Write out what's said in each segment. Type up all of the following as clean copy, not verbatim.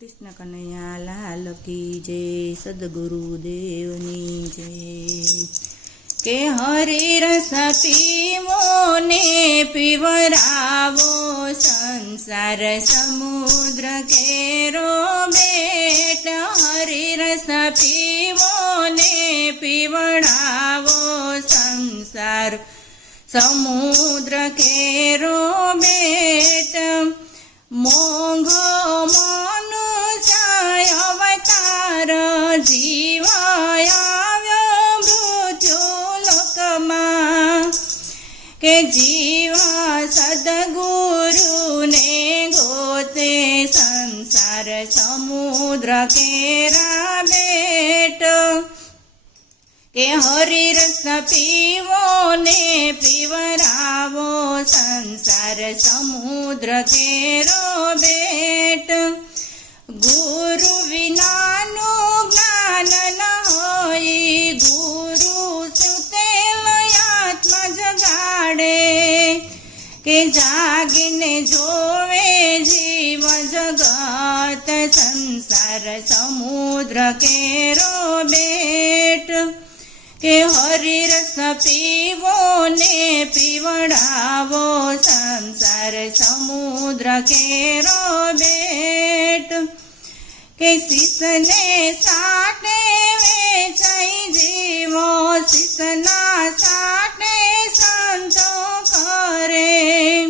कृष्ण कन्हैया लाल की जय। सद्गुरुदेवनी जय। के हरि रस पीवो ने पीवरावो संसार समुद्र केरो बेट। हरि रस पीवो ने पीवरावो संसार समुद्र केरो बेट। मोंघो मनुष्य अवतार जीव આવ્યો મૃત્યુલોકમાં। કે જીવ સદગુરુ ને ગોતે સંસાર સમુદ્ર કેરા બેટ। કે હરિ રસ પીવો ને પીવરાવો સંસાર સમુદ્ર કેરો બેટ। ગુરુ વિનાનું જ્ઞાન ન હોય, ગુરુ સુતેલ આત્મા જગાડે। કે જાગીને જોવે જીવ જગત સંસાર સમુદ્ર કેરો બેટ। કે હરિ રસ પીવો ને પીવડાવો સંસાર સમુદ્ર કેરો બેટ। કે શીશને સાટે વેચાઈ જીવો, શીશના સાટે સંતો કરે।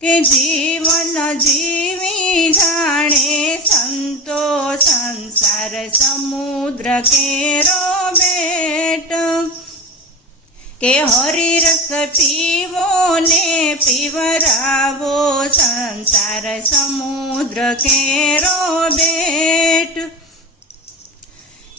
કે જીવન જીવી જાણે સંતો સંસાર સમુદ્ર કેરો બેટ। કે હરિ રસ પીવો ને પીવરાવો સંસાર સમુદ્ર કેરો બેટ।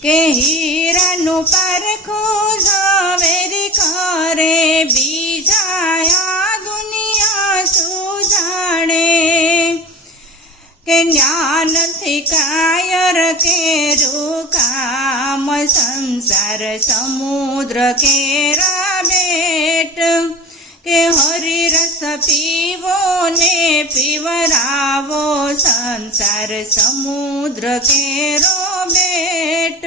કે હીરાનું પારખું ઝવેરી કરે, બીજા આ દુનિયા શું જાણે। કે જ્ઞાનથી કાયર કેરું કામ સંસાર સમુદ્ર કેરા બેટ। કે હરિ રસ પીવો ને પીવરાવો સંસાર સમુદ્ર કેરો બેટ।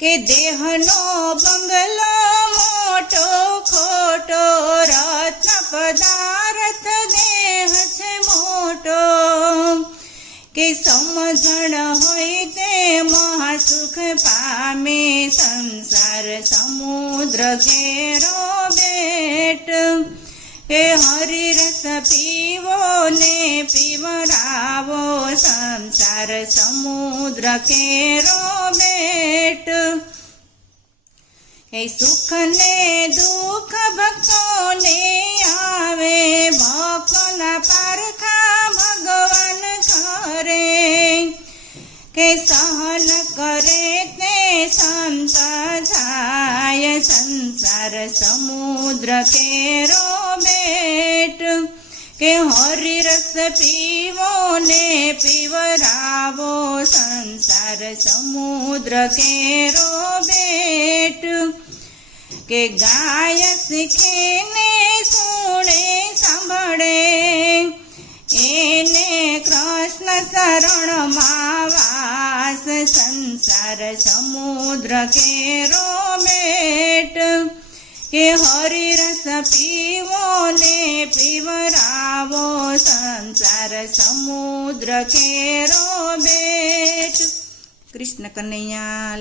કે દેહનો બંગલો મોટો ખોટો, રત્ન પદાર્થ દેહ છે મોટો। કે સમજણ હોય તે મહાસુખ પામે સંસાર સમુદ્ર કેરો બેટ। કે હરિ રસ પીવો ને પીવરાવો સંસાર સમુદ્ર કેરો બેટ। કે સુખ ને દુઃખ ભક્તોને આવે, ભક્તોના પારખા ભગવાન કરે। કે સહન કરે તે સંત જાય સંસાર સમુદ્ર કેરો બેટ। કે હરિ રસ પીવો ને પીવરાવો સંસાર સમુદ્ર કેરો બેટ। કે ગાય શીખે ને સુણે સાંભળે, એને કૃષ્ણ શરણમાં વાસ સંસાર સમુદ્ર કેરો બેટ। કે હરિ રસ પીવો ને પીવરાવો સંસાર સમુદ્ર કેરો બેટ। કૃષ્ણ કનૈયા